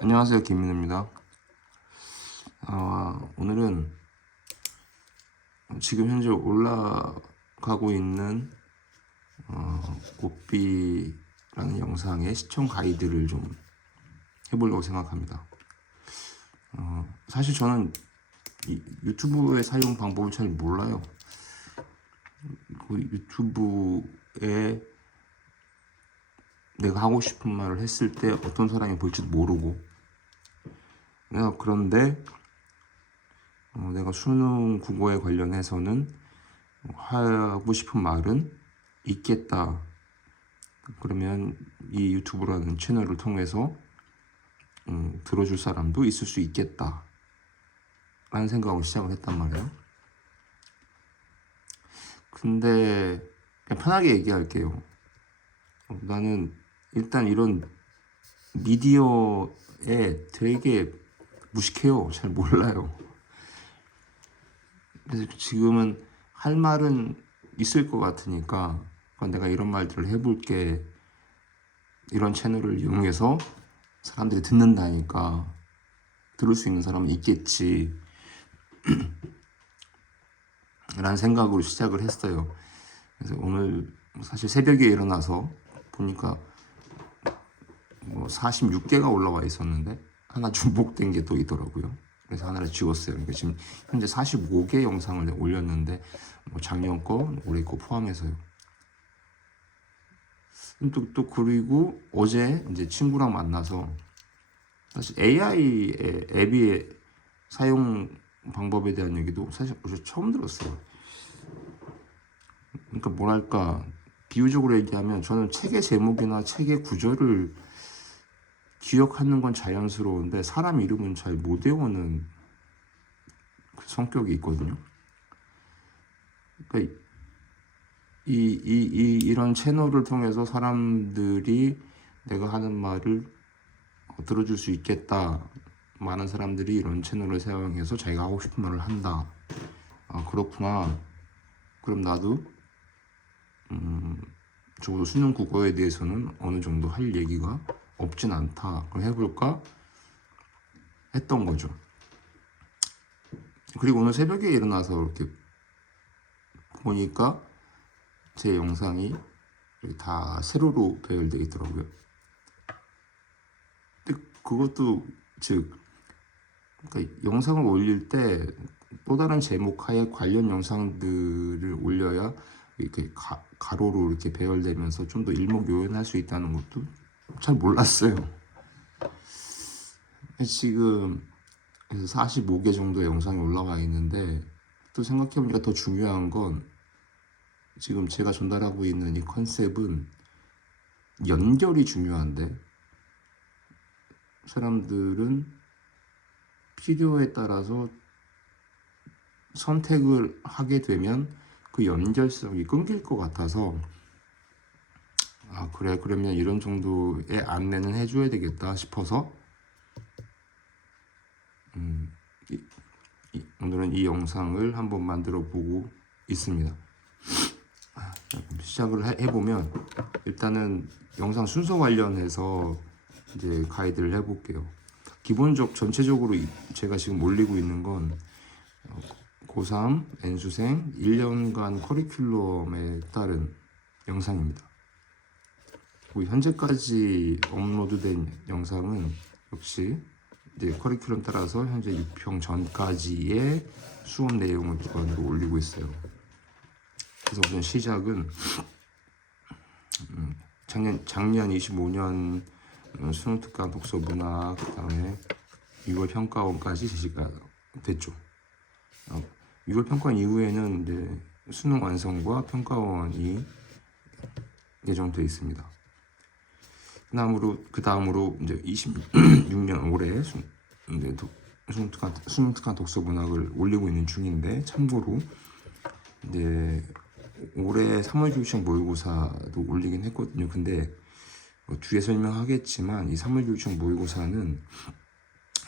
안녕하세요, 김민우입니다. 오늘은 지금 현재 올라가고 있는 꽃비라는 영상의 시청 가이드를 좀 해보려고 생각합니다. 사실 저는 이 유튜브의 사용 방법을 잘 몰라요. 그 유튜브에 내가 하고 싶은 말을 했을 때 어떤 사람이 볼지도 모르고, 그런데 내가 수능 국어에 관련해서는 하고 싶은 말은 있겠다. 그러면 이 유튜브라는 채널을 통해서 들어줄 사람도 있을 수 있겠다 라는 생각으로 시작을 했단 말이에요. 근데 그냥 편하게 얘기할게요. 나는 일단 이런 미디어에 되게 무식해요. 잘 몰라요. 그래서 지금은 할 말은 있을 것 같으니까 내가 이런 말들을 해볼게. 이런 채널을 이용해서 사람들이 듣는다니까 들을 수 있는 사람은 있겠지 라는 생각으로 시작을 했어요. 그래서 오늘 사실 새벽에 일어나서 보니까 46개가 올라와 있었는데 하나 중복된 게 또 있더라고요. 그래서 하나를 지웠어요. 그러니까 지금 현재 45개 영상을 올렸는데 작년 거, 올해 거 포함해서요. 또 그리고 어제 이제 친구랑 만나서 사실 AI 앱의 사용 방법에 대한 얘기도 사실 어제 처음 들었어요. 그러니까 뭐랄까, 비유적으로 얘기하면 저는 책의 제목이나 책의 구절을 기억하는 건 자연스러운데 사람 이름은 잘 못 외우는 그 성격이 있거든요. 그러니까 이런 채널을 통해서 사람들이 내가 하는 말을 들어줄 수 있겠다. 많은 사람들이 이런 채널을 사용해서 자기가 하고 싶은 말을 한다. 그렇구나. 그럼 나도 적어도 수능 국어에 대해서는 어느 정도 할 얘기가 없진 않다. 그럼 해볼까? 했던 거죠. 그리고 오늘 새벽에 일어나서 이렇게 보니까 제 영상이 다 세로로 배열되어 있더라고요. 근데 그것도 그러니까 영상을 올릴 때 또 다른 제목 하에 관련 영상들을 올려야 이렇게 가로로 이렇게 배열되면서 좀 더 일목요연할 수 있다는 것도 잘 몰랐어요. 지금 45개 정도의 영상이 올라와 있는데 또 생각해보니까 더 중요한 건 지금 제가 전달하고 있는 이 컨셉은 연결이 중요한데 사람들은 필요에 따라서 선택을 하게 되면 그 연결성이 끊길 것 같아서 그래, 그러면 이런 정도의 안내는 해줘야 되겠다 싶어서 오늘은 이 영상을 한번 만들어 보고 있습니다. 시작을 해보면 일단은 영상 순서 관련해서 이제 가이드를 해볼게요. 전체적으로 제가 지금 올리고 있는 건 고3 N수생 1년간 커리큘럼에 따른 영상입니다. 현재까지 업로드된 영상은 역시 이제 커리큘럼 따라서 현재 6평 전까지의 수업 내용을 기반으로 올리고 있어요. 그래서 우선 시작은 작년 25년 수능특강 독서 문학, 그 다음에 6월 평가원까지 제시가 됐죠. 6월 평가원 이후에는 이제 수능 완성과 평가원이 예정되어 있습니다. 그 다음으로 이제 26년 올해 수능특강 독서 문학을 올리고 있는 중인데, 참고로 이제 올해 3월 교육청 모의고사도 올리긴 했거든요. 근데 뒤에 설명하겠지만 이 3월 교육청 모의고사는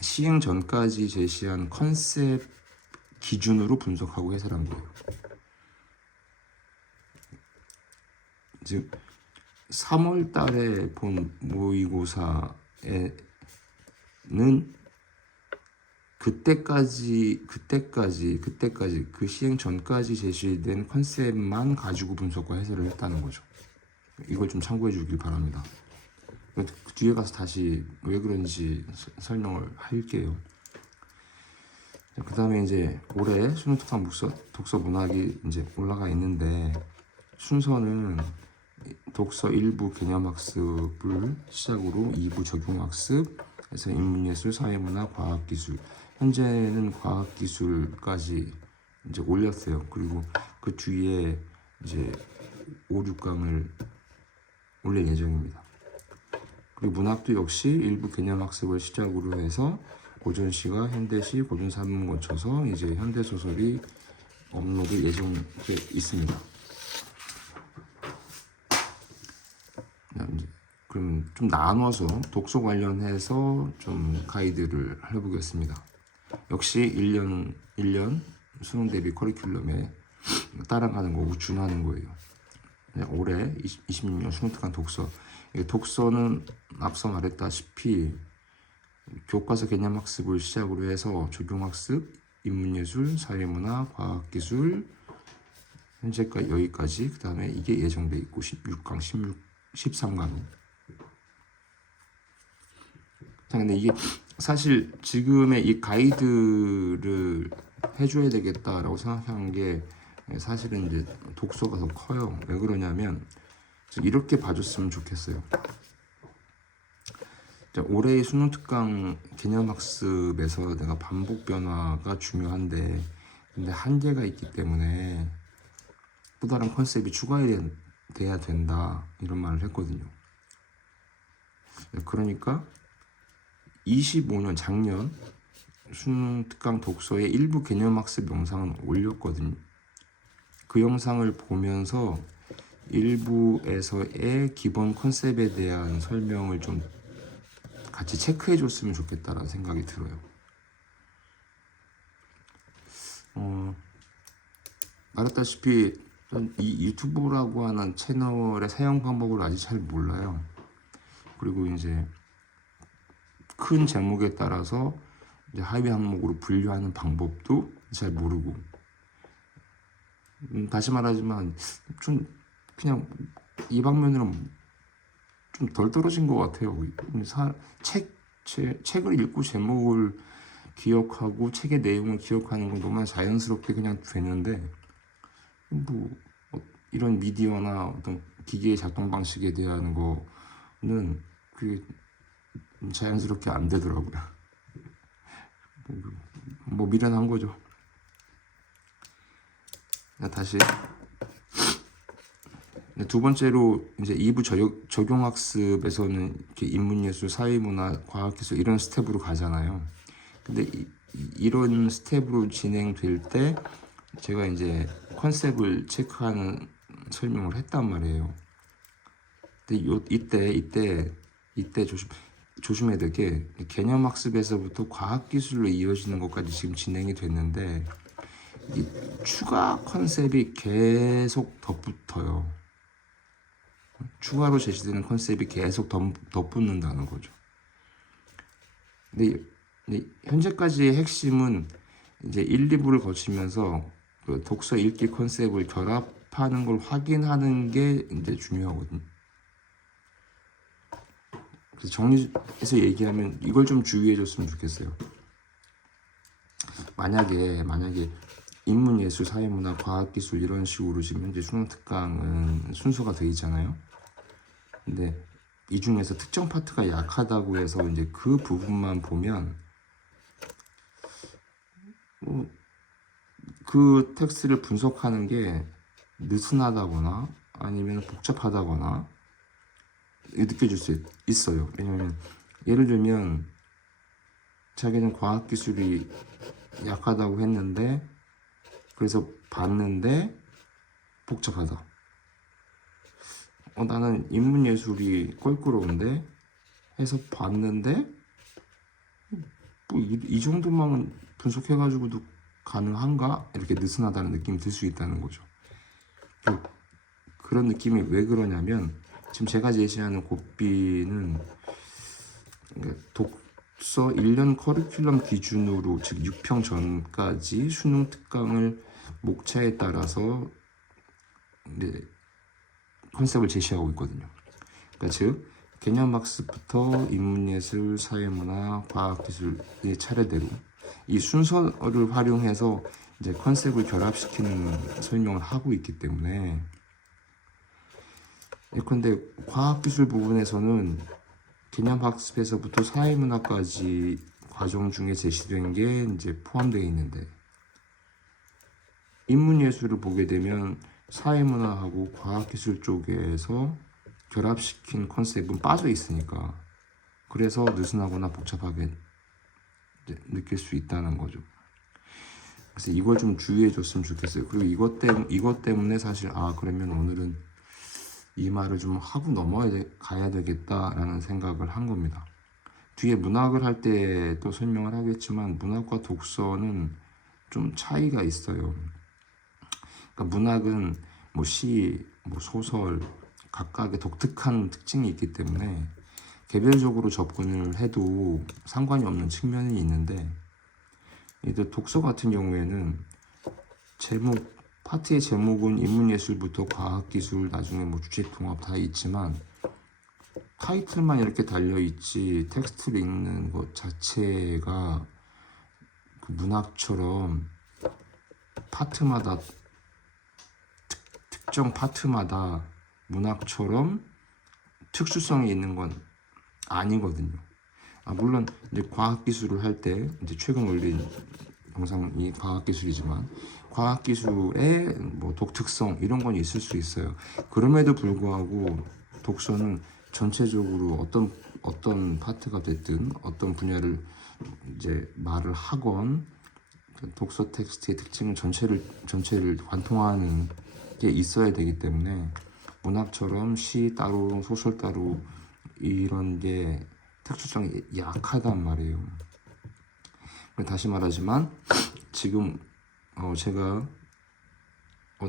시행 전까지 제시한 컨셉 기준으로 분석하고 해설한 거예요. 즉 3월 달에 본 모의고사에 그때까지 그 시행 전까지 제시된 컨셉만 가지고 분석과 해설을 했다는 거죠. 이걸 좀 참고해 주길 바랍니다. 그 뒤에 가서 다시 왜 그런지 설명을 할게요. 그 다음에 이제 올해 수능 특강 독서 문학이 이제 올라가 있는데, 순서는 독서 1부 개념학습을 시작으로 2부 적용학습에서 인문예술, 사회문화, 과학기술, 현재는 과학기술까지 이제 올렸어요. 그리고 그 뒤에 이제 5, 6강을 올릴 예정입니다. 그리고 문학도 역시 일부 개념학습을 시작으로 해서 고전시가 현대시, 고전산문 거쳐서 이제 현대소설이 업로드 예정돼 있습니다. 그럼 좀 나눠서 독서 관련해서 좀 가이드를 해보겠습니다. 역시 1년 수능 대비 커리큘럼에 따라가는 거고 준하는 거예요. 올해 26년 수능 특강 독서. 독서는 앞서 말했다시피 교과서 개념학습을 시작으로 해서 적용학습, 인문예술, 사회문화, 과학기술, 현재까지 여기까지. 그 다음에 이게 예정돼 있고 16강, 13강. 자, 근데 이게 사실 지금의 이 가이드를 해줘야 되겠다라고 생각한 게 사실은 이제 독서가 더 커요. 왜 그러냐면 이렇게 봐줬으면 좋겠어요. 자, 올해의 수능 특강 개념학습에서 내가 반복 변화가 중요한데, 근데 한계가 있기 때문에 또 다른 컨셉이 추가돼야 된다, 이런 말을 했거든요. 그러니까 25년 작년 수능 특강 독서의 일부 개념학습 영상은 올렸거든요. 그 영상을 보면서 일부에서의 기본 컨셉에 대한 설명을 좀 같이 체크해 줬으면 좋겠다라는 생각이 들어요. 말했다시피 이 유튜브라고 하는 채널의 사용 방법을 아직 잘 몰라요. 그리고 이제 큰 제목에 따라서 이제 하위 항목으로 분류하는 방법도 잘 모르고, 다시 말하지만 좀 그냥 이 방면으로는 좀 덜 떨어진 것 같아요. 책을 읽고 제목을 기억하고 책의 내용을 기억하는 건 너무 자연스럽게 그냥 되는데, 이런 미디어나 어떤 기계의 작동 방식에 대한 거는 그게 자연스럽게 안 되더라고요. 미련한 거죠. 다시 두 번째로 이제 2부 적용학습에서는 이렇게 인문예술, 사회문화, 과학기술 이런 스텝으로 가잖아요. 근데 이런 스텝으로 진행될 때 제가 이제 컨셉을 체크하는 설명을 했단 말이에요. 근데 이때 조심해야 될 게, 개념학습에서부터 과학기술로 이어지는 것까지 지금 진행이 됐는데 이 추가 컨셉이 계속 덧붙어요. 추가로 제시되는 컨셉이 계속 덧붙는다는 거죠. 근데 현재까지의 핵심은 이제 1, 2부를 거치면서 그 독서 읽기 컨셉을 결합하는 걸 확인하는 게 이제 중요하거든요. 그래서 정리해서 얘기하면 이걸 좀 주의해줬으면 좋겠어요. 만약에 인문예술, 사회문화, 과학기술 이런 식으로 지금 현재 수능 특강은 순서가 되어 있잖아요. 근데 이 중에서 특정 파트가 약하다고 해서 이제 그 부분만 보면 그 텍스트를 분석하는 게 느슨하다거나 아니면 복잡하다거나 느껴질 수 있어요. 왜냐면 예를 들면 자기는 과학기술이 약하다고 했는데, 그래서 봤는데 복잡하다. 나는 인문예술이 껄끄러운데 해서 봤는데 이 정도만 분석해가지고도 가능한가? 이렇게 느슨하다는 느낌이 들 수 있다는 거죠. 그런 느낌이 왜 그러냐면, 지금 제가 제시하는 고삐는 독서 1년 커리큘럼 기준으로 즉 6평 전까지 수능 특강을 목차에 따라서 이제 컨셉을 제시하고 있거든요. 그러니까 즉 개념학습부터 인문예술, 사회문화, 과학기술의 차례대로 이 순서를 활용해서 이제 컨셉을 결합시키는 설명을 하고 있기 때문에 예컨대 과학기술 부분에서는 개념학습에서부터 사회문화까지 과정 중에 제시된 게 이제 포함되어 있는데 인문예술을 보게 되면 사회문화하고 과학기술 쪽에서 결합시킨 컨셉은 빠져 있으니까 그래서 느슨하거나 복잡하게 느낄 수 있다는 거죠. 그래서 이걸 좀 주의해 줬으면 좋겠어요. 그리고 이것 때문에 사실 그러면 오늘은 이 말을 좀 하고 가야 되겠다라는 생각을 한 겁니다. 뒤에 문학을 할 때 또 설명을 하겠지만 문학과 독서는 좀 차이가 있어요. 그러니까 문학은 뭐 시, 뭐 소설 각각의 독특한 특징이 있기 때문에 개별적으로 접근을 해도 상관이 없는 측면이 있는데 독서 같은 경우에는 파트의 제목은 인문예술부터 과학기술, 나중에 뭐 주제통합 다 있지만 타이틀만 이렇게 달려있지 텍스트를 읽는 것 자체가 그 문학처럼 파트마다 특정 파트마다 문학처럼 특수성이 있는 건 아니거든요. 물론 이제 과학기술을 할 때 이제 최근 올린 영상이 과학기술이지만 과학기술의 뭐 독특성 이런 건 있을 수 있어요. 그럼에도 불구하고 독서는 전체적으로 어떤 파트가 됐든 어떤 분야를 이제 말을 하건 독서 텍스트의 특징은 전체를 관통하는 게 있어야 되기 때문에 문학처럼 시 따로 소설 따로 이런 게 특수성이 약하단 말이에요. 다시 말하지만 지금 제가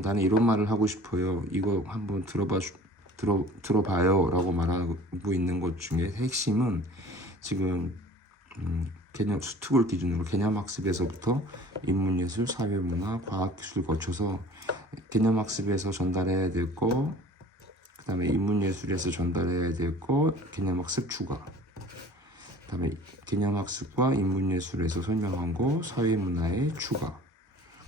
나는 이런 말을 하고 싶어요. 이거 한번 들어봐요 라고 말하고 있는 것 중에 핵심은 지금 개념 수특을 기준으로 개념학습에서부터 인문예술, 사회문화, 과학기술 거쳐서 개념학습에서 전달해야 될 거, 그 다음에 인문예술에서 전달해야 될 거, 개념학습 추가, 그 다음에 개념학습과 인문예술에서 설명한 거, 사회문화의 추가,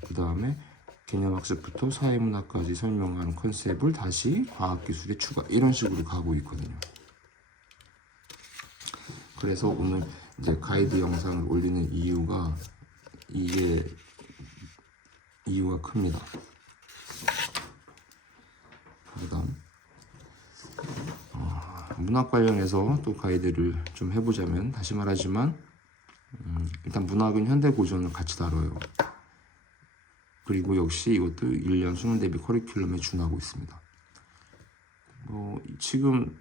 그 다음에 개념학습부터 사회문화까지 설명한 컨셉을 다시 과학기술에 추가, 이런 식으로 가고 있거든요. 그래서 오늘 이제 가이드 영상을 올리는 이유가 큽니다. 그다음 문학 관련해서 또 가이드를 좀 해보자면 다시 말하지만 일단 문학은 현대 고전을 같이 다뤄요. 그리고 역시 이것도 1년 수능 대비 커리큘럼에 준하고 있습니다. 지금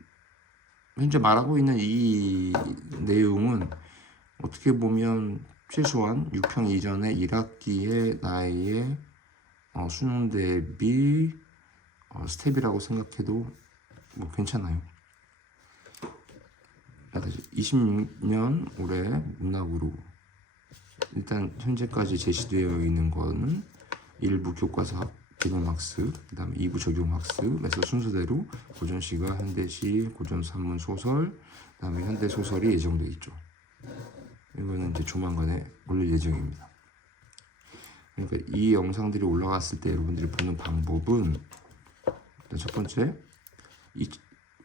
현재 말하고 있는 이 내용은 어떻게 보면 최소한 6평 이전의 1학기의 나이의 수능 대비 스텝이라고 생각해도 뭐 괜찮아요. 20년 올해 문학으로 일단 현재까지 제시되어 있는 거는 1부 교과서 개념학습, 그 다음에 2부 적용학습에서 순서대로 고전시가 현대시, 고전산문 소설, 그 다음에 현대소설이 예정되어 있죠. 이거는 이제 조만간에 올릴 예정입니다. 그러니까 이 영상들이 올라갔을 때 여러분들이 보는 방법은 첫 번째,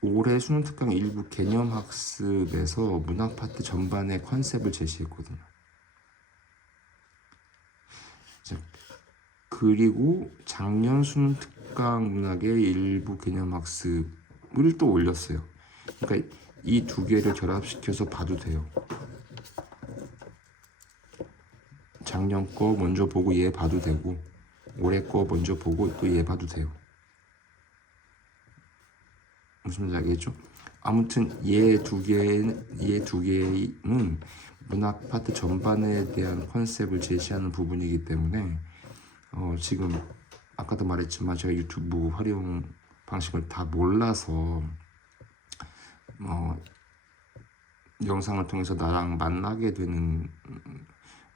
올해 수능 특강 일부 개념학습에서 문학 파트 전반의 컨셉을 제시했거든요. 그리고 작년 수능 특강 문학의 일부 개념학습을 또 올렸어요. 그러니까 이 두 개를 결합시켜서 봐도 돼요. 작년 거 먼저 보고 얘 봐도 되고 올해 거 먼저 보고 또 얘 봐도 돼요. 무슨 말인지 알겠죠? 아무튼 얘 두 개는 문학 파트 전반에 대한 컨셉을 제시하는 부분이기 때문에 지금 아까도 말했지만 제가 유튜브 활용 방식을 다 몰라서 영상을 통해서 나랑 만나게 되는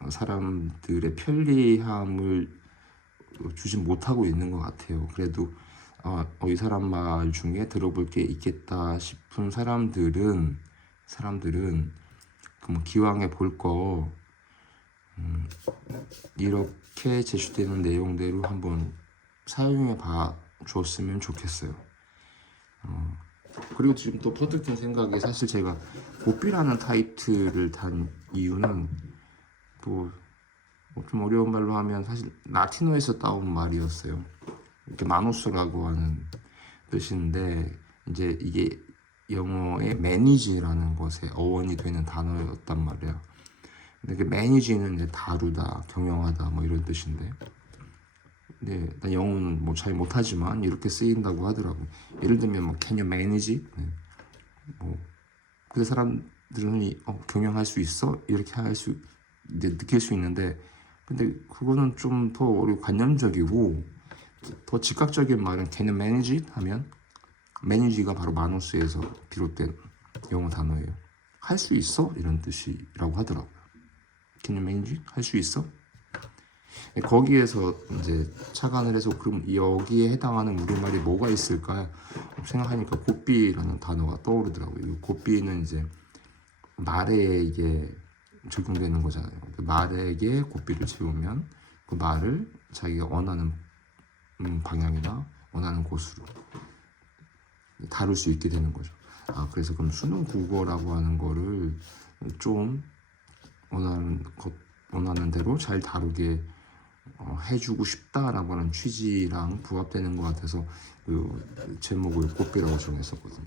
사람들의 편리함을 주지 못하고 있는 것 같아요. 그래도 이 사람 말 중에 들어볼 게 있겠다 싶은 사람들은 그뭐 기왕에 볼 거 이렇게 제시되는 내용대로 한번 사용해 봐 줬으면 좋겠어요. 그리고 지금 또 퍼뜩 생각이, 사실 제가 고삐라는 타이틀을 단 이유는 뭐 좀 어려운 말로 하면 사실 라틴어에서 따온 말이었어요. 이렇게 마누스라고 하는 뜻인데 이제 이게 영어의 매니지라는 것의 어원이 되는 단어였단 말이야. 근데 그 매니지는 이제 다루다, 경영하다 뭐 이런 뜻인데, 근데 난 영어는 뭐 잘 못하지만 이렇게 쓰인다고 하더라고. 예를 들면 뭐 can you manage? 뭐 그 사람들은 경영할 수 있어? 이렇게 이제 느낄 수 있는데, 근데 그거는 좀 더 관념적이고 더 즉각적인 말은 can you manage it? 하면 manage가 바로 마누스에서 비롯된 영어 단어예요. 할 수 있어? 이런 뜻이라고 하더라고요. can you manage it? 할 수 있어? 거기에서 이제 착안을 해서 그럼 여기에 해당하는 우리말이 뭐가 있을까 생각하니까 고삐라는 단어가 떠오르더라고요. 고삐는 이제 말에게 적용되는 거잖아요. 말에게 고삐를 채우면 그 말을 자기가 원하는 방향이나 원하는 곳으로 다룰 수 있게 되는 거죠. 그래서 그럼 수능 국어라고 하는 거를 좀 원하는 대로 잘 다루게 해주고 싶다라고 하는 취지랑 부합되는 것 같아서 그 제목을 고삐라고 정했었거든요.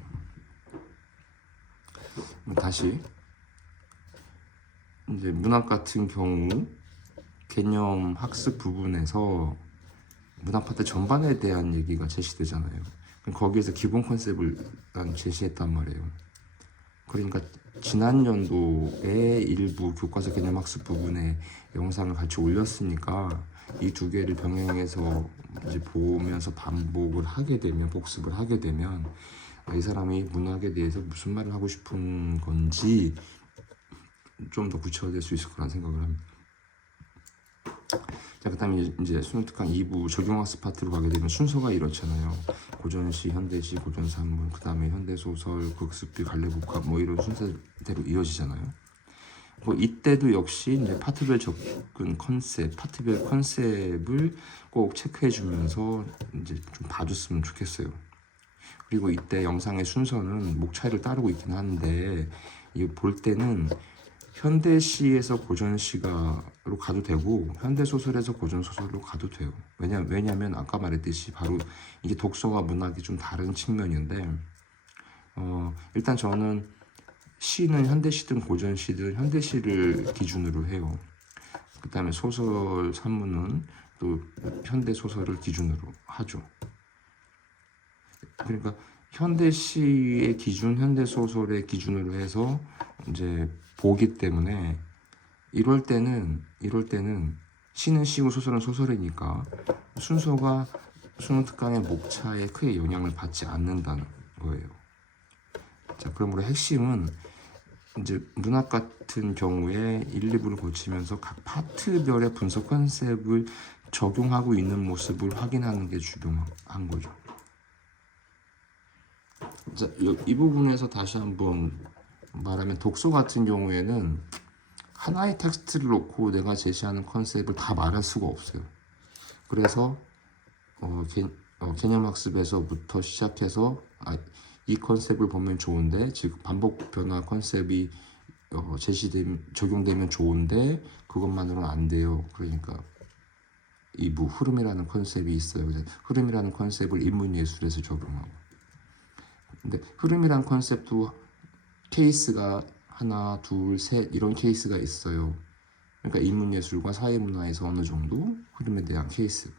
다시 이제 문학 같은 경우 개념 학습 부분에서 문학 파트 전반에 대한 얘기가 제시되잖아요. 거기에서 기본 컨셉을 난 제시했단 말이에요. 그러니까 지난 연도에 일부 교과서 개념 학습 부분에 영상을 같이 올렸으니까 이 두 개를 병행해서 이제 보면서 반복을 하게 되면, 복습을 하게 되면 이 사람이 문학에 대해서 무슨 말을 하고 싶은 건지 좀 더 구체화될 수 있을 거란 생각을 합니다. 자, 그 다음에 이제 수능 특강 2부 적용학습 파트로 가게 되면 순서가 이렇잖아요. 고전시, 현대시, 고전산문, 그 다음에 현대소설, 극습비, 갈래복합 뭐 이런 순서대로 이어지잖아요. 뭐 이때도 역시 이제 파트별 접근 컨셉, 파트별 컨셉을 꼭 체크해 주면서 이제 좀 봐줬으면 좋겠어요. 그리고 이때 영상의 순서는 목 차이를 따르고 있긴 한데 이 볼 때는 현대시에서 고전시가로 가도 되고 현대소설에서 고전소설로 가도 돼요. 왜냐면 아까 말했듯이 바로 이게 독서와 문학이 좀 다른 측면인데 일단 저는 시는 현대시든 고전시든 현대시를 기준으로 해요. 그 다음에 소설, 산문은 또 현대소설을 기준으로 하죠. 그러니까 현대시의 기준, 현대소설의 기준으로 해서 이제 보기 때문에 이럴 때는 시는 시고 소설은 소설이니까 순서가 수능 특강의 목차에 크게 영향을 받지 않는다는 거예요. 자, 그러므로 핵심은 이제 문학 같은 경우에 1, 2부를 거치면서 각 파트별의 분석 컨셉을 적용하고 있는 모습을 확인하는 게 중요한 거죠. 자, 이 부분에서 다시 한번 말하면 독서 같은 경우에는 하나의 텍스트를 놓고 내가 제시하는 컨셉을 다 말할 수가 없어요. 그래서 개념학습에서부터 시작해서 이 컨셉을 보면 좋은데, 즉 반복 변화 컨셉이 적용되면 좋은데 그것만으로는 안 돼요. 그러니까 2부 흐름이라는 컨셉이 있어요. 그래서 흐름이라는 컨셉을 인문예술에서 적용하고, 근데 흐름이란 컨셉도 케이스가 하나, 둘, 셋 이런 케이스가 있어요. 그러니까 인문예술과 사회문화에서 어느 정도 흐름에 대한 케이스,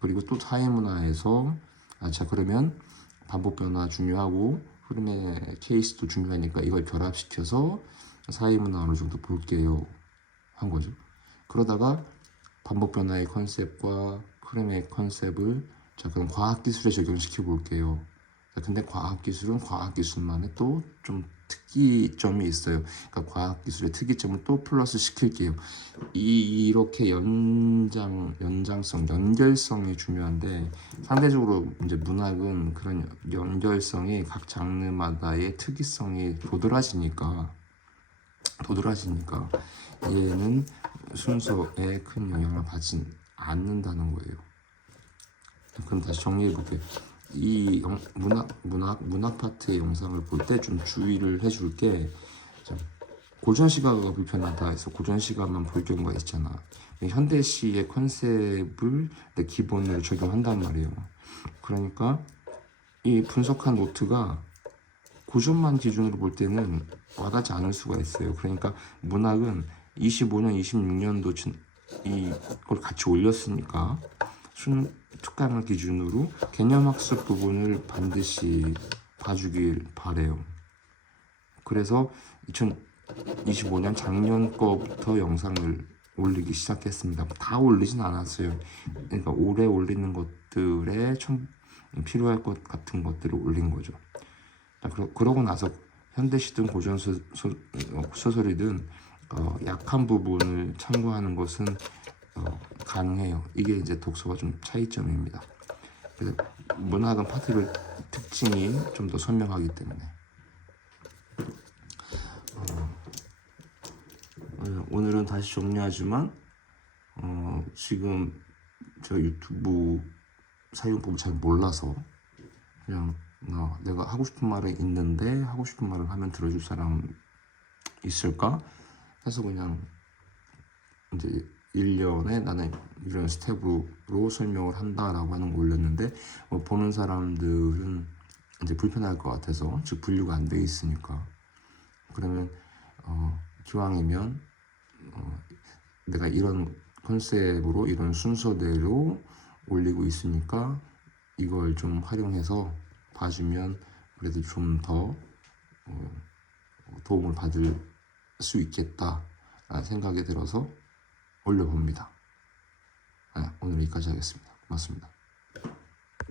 그리고 또 사회문화에서 자 그러면 반복 변화 중요하고 흐름의 케이스도 중요하니까 이걸 결합시켜서 사회문화 어느 정도 볼게요 한 거죠. 그러다가 반복 변화의 컨셉과 흐름의 컨셉을 자 그럼 과학기술에 적용시켜 볼게요. 근데 과학기술은 과학기술만의 또 좀 특이점이 있어요. 그러니까 과학기술의 특이점을 또 플러스 시킬게요. 이렇게 연장성, 연결성이 중요한데 상대적으로 이제 문학은 그런 연결성이 각 장르마다의 특이성이 도드라지니까 얘는 순서에 큰 영향을 받지 않는다는 거예요. 그럼 다시 정리해 볼게요. 이 문학 파트의 영상을 볼 때 좀 주의를 해줄 게 고전 시가가 불편하다 해서 고전 시가만 볼 경우가 있잖아. 현대시의 컨셉을 기본으로 적용한단 말이에요. 그러니까 이 분석한 노트가 고전만 기준으로 볼 때는 와닿지 않을 수가 있어요. 그러니까 문학은 25년, 26년도 이걸 같이 올렸으니까 특강을 기준으로 개념학습 부분을 반드시 봐주길 바래요. 그래서 2025년 작년 거부터 영상을 올리기 시작했습니다. 다 올리진 않았어요. 그러니까 올해 올리는 것들에 필요할 것 같은 것들을 올린 거죠. 그러고 나서 현대시든 고전 소설이든 약한 부분을 참고하는 것은 가능해요. 이게 이제 독서가 좀 차이점입니다. 그래서 문학은 파트별 특징이 좀 더 선명하기 때문에 오늘은 다시 정리하지만 지금 제가 유튜브 사용법을 잘 몰라서 그냥 내가 하고 싶은 말이 있는데 하고 싶은 말을 하면 들어줄 사람 있을까 해서 그냥 이제 1년에 나는 이런 스텝으로 설명을 한다라고 하는 거 올렸는데 보는 사람들은 이제 불편할 것 같아서, 즉 분류가 안 돼 있으니까. 그러면 기왕이면 내가 이런 컨셉으로 이런 순서대로 올리고 있으니까 이걸 좀 활용해서 봐주면 그래도 좀 더 도움을 받을 수 있겠다 라는 생각이 들어서 올려봅니다. 오늘 여기까지 하겠습니다. 고맙습니다.